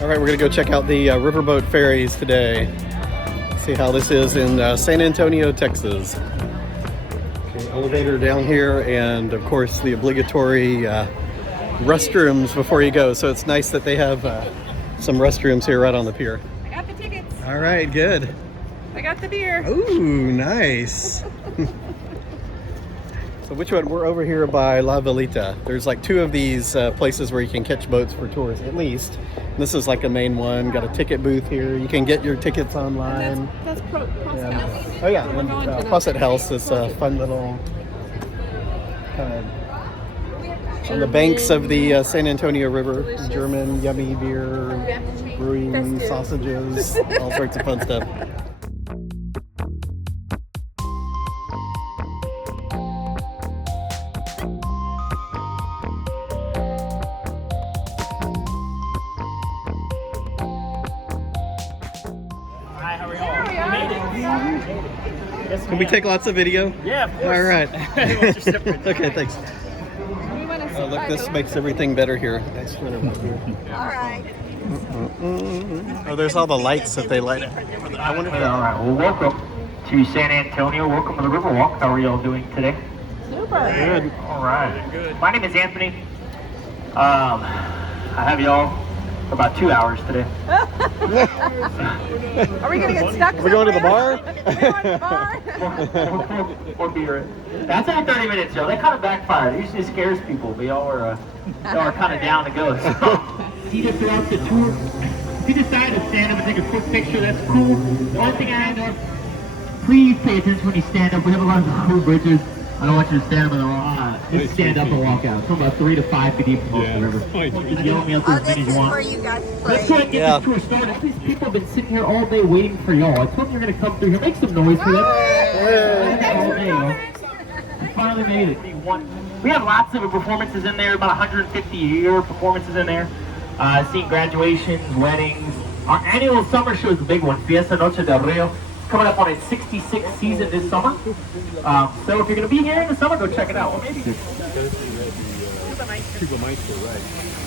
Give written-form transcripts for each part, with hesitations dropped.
All right, we're gonna go check out the riverboat ferries today. See how this is in San Antonio, Texas. Okay, elevator down here, and of course the obligatory restrooms before you go. So it's nice that they have some restrooms here right on the pier. I got the tickets. All right, good. I got the beer. Ooh, nice. So which one? We're over here by La Velita. There's like two of these places where you can catch boats for tours, at least. And this is like a main one. Got a ticket booth here. You can get your tickets online. That's Prospect House. Oh yeah, Prospect House is a fun little kind of on the banks of the San Antonio River. Delicious. German yummy beer, brewing sausages, all sorts of fun stuff. Can we take lots of video? Yeah, of course. All right. Okay, thanks. Oh, look, this makes everything better here. Nice sweater right here. All right. Oh, there's all the lights that they light. I wonder if all right. Well, welcome to San Antonio. Welcome to the Riverwalk. How are y'all doing today? Super. Good. All right. Good. My name is Anthony. I have y'all for about 2 hours today. Are we gonna get stuck? Are we going to the bar? or beer. That's only 30 minutes, y'all. That kind of backfired. It usually scares people, but y'all are kind of down to go. So, see this throughout the tour. If you decide to stand up and take a quick picture, that's cool. The only thing I know, please pay attention when you stand up. We have a lot of cool bridges. I don't want you to stand up in the wrong. Just stand up and walk out. It's about 3 to 5 feet deep from the river. Just yell at me up as many as you want. You guys play. Let's go ahead and get this tour started. These people have been sitting here all day waiting for y'all. I told them you're going to come through here. Make some noise for them. All day, y'all. We finally made it. We have lots of performances in there, about 150 a year performances in there. Seeing graduations, weddings. Our annual summer show is the big one, Fiesta Noche del Rio. Coming up on its 66th season this summer. So if you're going to be here in the summer, go check it out. Well, maybe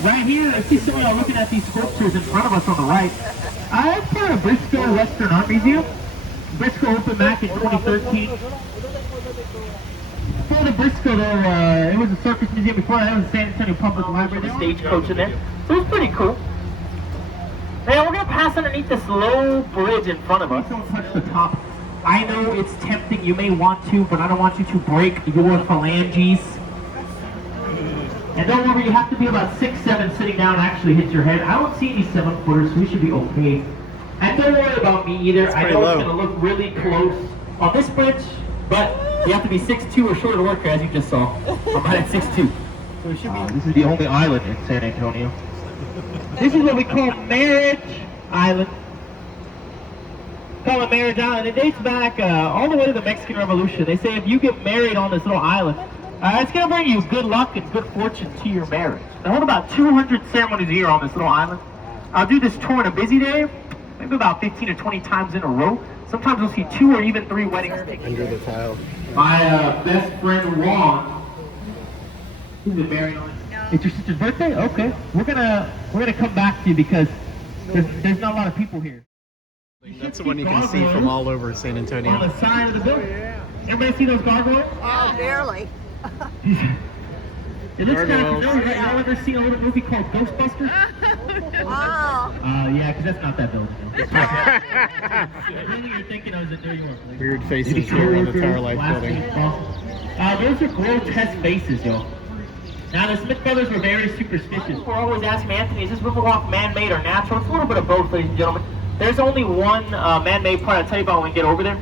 right here, I see some of y'all looking at these sculptures in front of us on the right. That's part of Briscoe Western Art Museum. Briscoe opened back in 2013. Before the Briscoe, though, it was a circus museum. Before that, it was the San Antonio Public Library. The stagecoach in there. So it's pretty cool. Now we're going to pass underneath this low bridge in front of us. Don't touch the top. I know it's tempting, you may want to, but I don't want you to break your phalanges. And don't worry, you have to be about 6'7" sitting down and actually hit your head. I don't see any 7-footers, so we should be okay. And don't worry about me either. I know it's going to look really close on this bridge, but you have to be 6'2" or shorter to work here, as you just saw. I'm about at 6'2". So it should be. This is the only island in San Antonio. This is what we call Marriage Island. Call it Marriage Island. It dates back all the way to the Mexican Revolution. They say if you get married on this little island, it's going to bring you good luck and good fortune to your marriage. They hold about 200 ceremonies a year on this little island. I'll do this tour on a busy day, maybe about 15 or 20 times in a row. Sometimes we'll see 2 or even 3 weddings taking under the tile. My best friend Juan, he's been married on. It's your sister's birthday? Okay. We're gonna come back to you because there's not a lot of people here. That's the one you can see from all over San Antonio. On the side of the building. Everybody see those gargoyles? Oh, barely. It looks kind of familiar. Y'all ever seen a little movie called Ghostbusters? Wow. Yeah, because that's not that building. Really, you're thinking of is in New York. Weird faces here in the Tower Life building. Those are grotesque faces, y'all. Now, the Smith brothers were very superstitious. We're always asking Anthony, is this Riverwalk man-made or natural? It's a little bit of both, ladies and gentlemen. There's only one man-made part I'll tell you about when we get over there.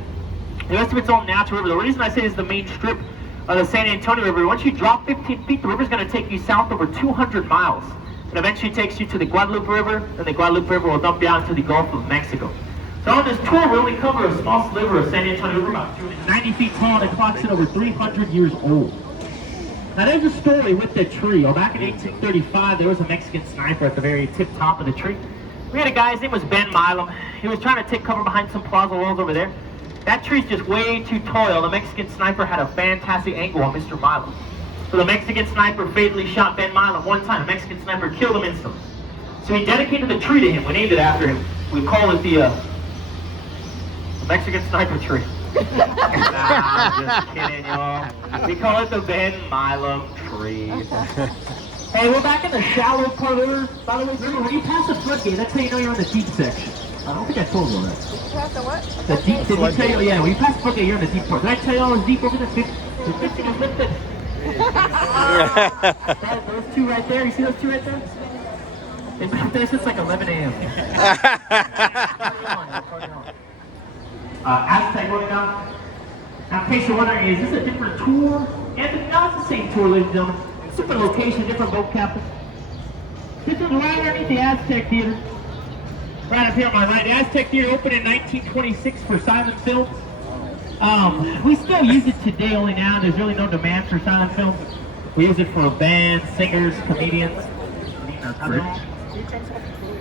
The rest of it's all natural river. The reason I say this is the main strip of the San Antonio River. Once you drop 15 feet, the river's going to take you south over 200 miles. And eventually takes you to the Guadalupe River, and the Guadalupe River will dump down to the Gulf of Mexico. So on this tour, we only cover a small sliver of San Antonio River, about 290 feet tall, and it clocks in over 300 years old. Now there's a story with the tree. Back in 1835, there was a Mexican sniper at the very tip top of the tree. We had a guy, his name was Ben Milam. He was trying to take cover behind some plaza walls over there. That tree's just way too tall. The Mexican sniper had a fantastic angle on Mr. Milam. So the Mexican sniper fatally shot Ben Milam one time. The Mexican sniper killed him instantly. So he dedicated the tree to him. We named it after him. We call it the Mexican sniper tree. Nah, just kidding, y'all. We call it the Ben Milam tree. Hey, we're back in the shallow part of the river. By the way, remember, when you pass the floodgate, that's how you know you're in the deep section. I don't think I told you that. Pass the what? The deep, did you tell you? Yeah, when you pass the floodgate, you're in the deep part. Did I tell you all it was deep over the 50? The 50 was lifted. Those two right there, you see those two right there? They've been up there since like 11 a.m. AZTEC going down. Now, in case you're wondering, is this a different tour? And no, it's the same tour, ladies and gentlemen. Different location, different boat captain. This is right underneath the AZTEC Theater. Right up here on my right. The AZTEC Theater opened in 1926 for silent films. We still use it today, only now there's really no demand for silent films. We use it for bands, singers, comedians.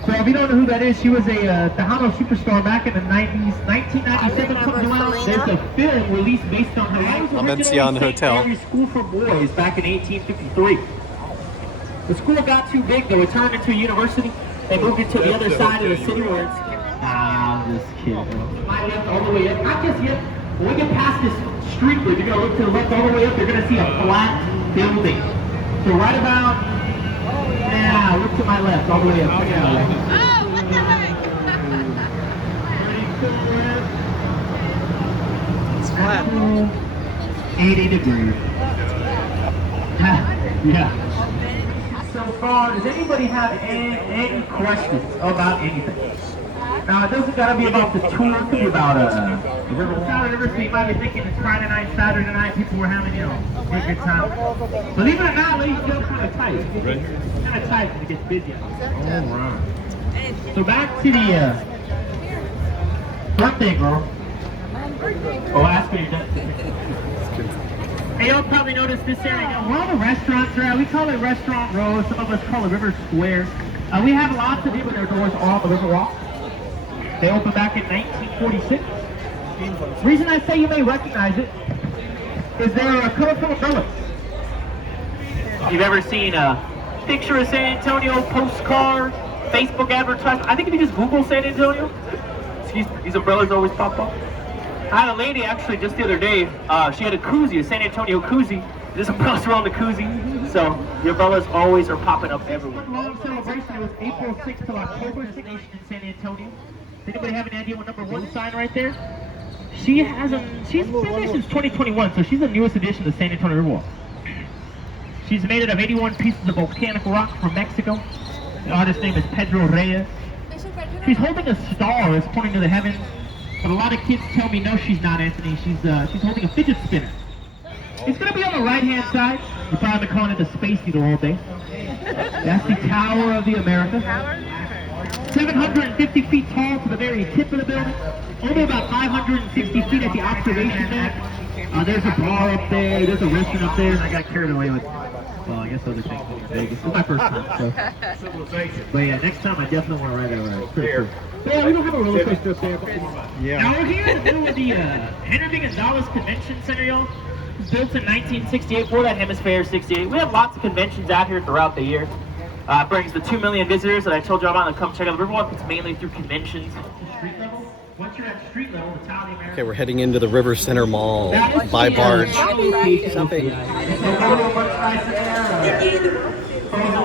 So if you don't know who that is, she was a Tejano superstar back in the 90s. 1997 comes around. There's a film released based on her. Amencion Hotel. St. Mary's School for Boys back in 1853. The school got too big though. It turned into a university. They moved it to the other side of the city where it's... I'm just kidding. My left all the way up. Not just yet. When we get past this street bridge, you're going to look to the left all the way up. You're going to see a flat building. So right about... Yeah, look to my left, all the way up. Oh, what the heck? It's flat. 80 degrees. Yeah. So far, does anybody have any questions about anything? Now, it doesn't gotta be about the tour, it could be about the River River. You might be thinking it's Friday night, Saturday night, people were having, you know, a good time. Believe it or not, ladies, it's kind of tight. It's kind of tight when it gets busy. Alright. So back to the birthday girl. Oh, ask me. Hey, you'll probably notice this area. Where all the restaurants are at, we call it Restaurant Row. Some of us call it River Square. We have lots of people, their doors are on the River Walk. They opened back in 1946. The reason I say you may recognize it is there are colorful umbrellas. You've ever seen a picture of San Antonio, postcard, Facebook advertisement? I think if you just Google San Antonio, these umbrellas always pop up. I had a lady actually just the other day, she had a koozie, a San Antonio koozie. This umbrella's around the koozie, so the umbrellas always are popping up everywhere. Long celebration was April 6th to October 6th in San Antonio. Does anybody have an idea what number one sign right there? She's been there since 2021, so she's the newest addition to the San Antonio Riverwalk. She's made it of 81 pieces of volcanic rock from Mexico. The artist's name is Pedro Reyes. She's holding a star that's pointing to the heavens, but a lot of kids tell me no, she's not, Anthony. She's holding a fidget spinner. It's gonna be on the right-hand side. You've probably been calling it the Space Needle all day. That's the Tower of the Americas. 750 feet tall to the very tip of the building. Only about 560 feet at the observation deck. There's a bar up there. There's a restaurant up there. And I got carried away with, well, I guess other things in Vegas. This is my first time, so. But yeah, next time I definitely want to ride over there. Pretty cool. Yeah, we don't have a roller coaster up there. Yeah. Now we're here in the middle of the Henry Gonzalez Convention Center, y'all. It was built in 1968 for that Hemisfair 68. We have lots of conventions out here throughout the year. It brings the 2 million visitors that I told you about to come check out the Riverwalk. It's mainly through conventions. Street level. Once you're at street level, the Tower of the Americas. Okay, we're heading into the River Center Mall by barge. Something. Frozen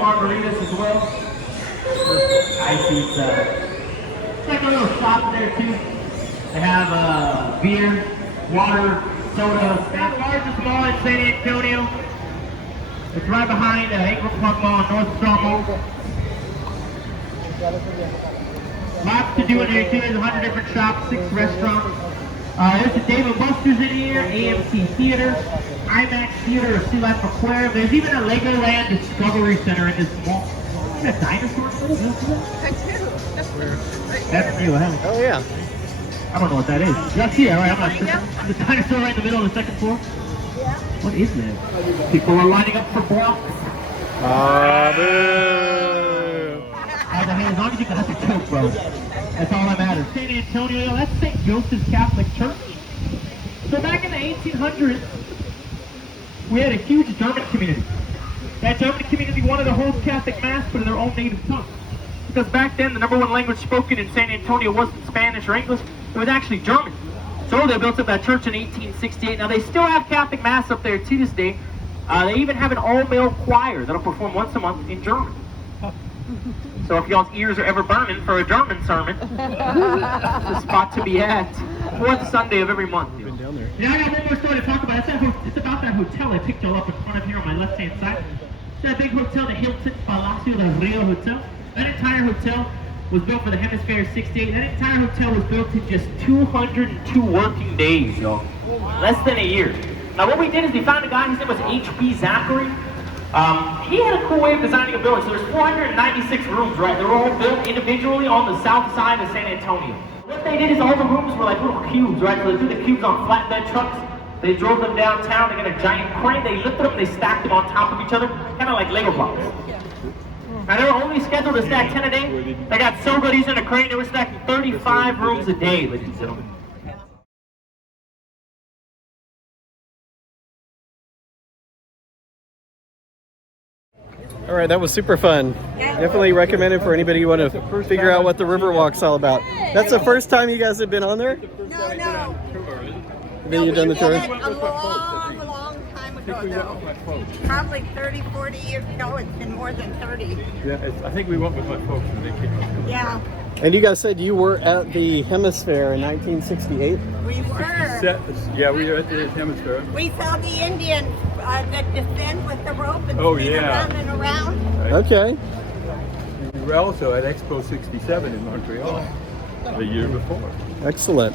margaritas as well. Ice eats. It's like a little shop there too. They have beer, water, soda. It's the largest mall in San Antonio. It's right behind Ingram Park Mall and North Star Mall. Lots to do in there too. There's 100 different shops, 6 restaurants. There's a Dave & Buster's in here, AMC Theater, IMAX Theater, a Sea Life Aquarium. There's even a Legoland Discovery Center in this mall. Is that a dinosaur? That's new, huh? Oh yeah. I don't know what that is. Y'all see that, right? I'm not sure. The dinosaur right in the middle of the second floor? Yeah. What is that? People are lining up for blocks. As long as you got the joke, bro. That's all that matters. San Antonio, that's St. Joseph's Catholic Church. So back in the 1800s, we had a huge German community. That German community wanted to hold Catholic Mass, but in their own native tongue. Because back then, the #1 language spoken in San Antonio wasn't Spanish or English, it was actually German. So they built up that church in 1868. Now they still have Catholic Mass up there to this day. They even have an all-male choir that'll perform once a month in German. So if y'all's ears are ever burning for a German sermon, it's a spot to be at. 4th Sunday of every month. Been down there. Yeah, I got one more story to talk about. It's about that hotel I picked y'all up in front of here on my left-hand side. That big hotel, the Hilton Palacio del Rio Hotel. That entire hotel was built for the Hemisphere 68. That entire hotel was built in just 202 working days, y'all. Less than a year. Now what we did is we found a guy, his name was H.B. Zachary. He had a cool way of designing a building. So there's 496 rooms, right? They were all built individually on the south side of San Antonio. What they did is all the rooms were like little cubes, right? So they threw the cubes on flatbed trucks. They drove them downtown. They got a giant crane. They lifted them. They stacked them on top of each other, kind of like Lego blocks. Now they were only scheduled to stack 10 a day. They got so good using a crane. They were stacking 35 rooms a day, ladies and gentlemen. All right, that was super fun. Definitely recommend it for anybody who want to figure out what the Riverwalk's all about. That's the first time you guys have been on there? No. Then you've done the tour? A long time ago, though. Probably 30, 40 years ago. It's been more than 30. Yeah, I think we went with my folks when they came up. Yeah, And you guys said you were at the Hemisfair in 1968? we were. Yeah, we were at the Hemisphere. We saw the Indians that descend with the rope and Oh, spin yeah. around and around. Okay. We were also at Expo 67 in Montreal the year before. Excellent.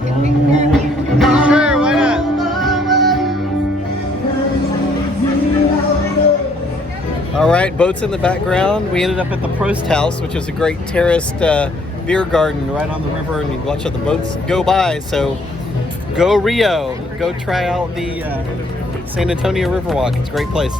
Sure, why not? All right, boats in the background. We ended up at the Prost House, which is a great terraced beer garden right on the river, and you watch all the boats go by. So go Rio. Go try out the San Antonio Riverwalk. It's a great place.